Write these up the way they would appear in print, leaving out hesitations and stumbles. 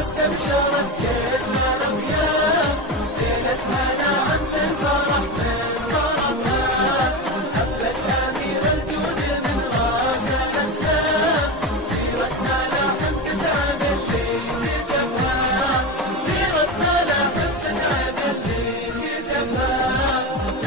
استبشرت كل الأبيات ليلة هنا عند الفرح من طرفها حفلة أمير الجود من راس الأسلام سيرتنا لاحم تتعب اللي كتبها سيرتنا لاحم تتعب اللي كتبها.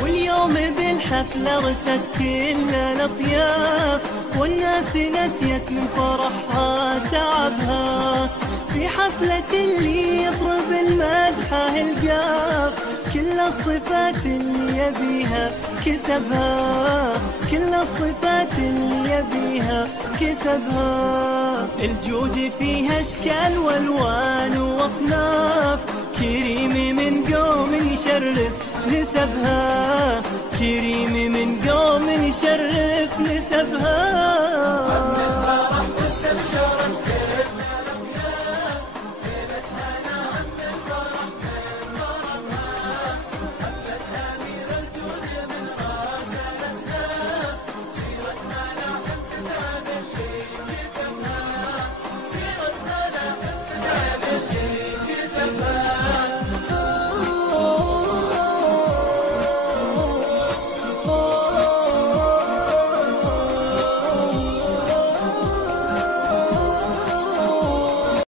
واليوم بالحفلة رست كل الأطياف والناس نسيت من فرحها تعبها في حفلة اللي يطرب المدحة القاف كل الصفات اللي يبيها كسبها كل الصفات اللي يبيها كسبها. الجود فيها اشكال والوان واصناف كريم من قوم يشرف نسبها كريم من قوم يشرف نسبها.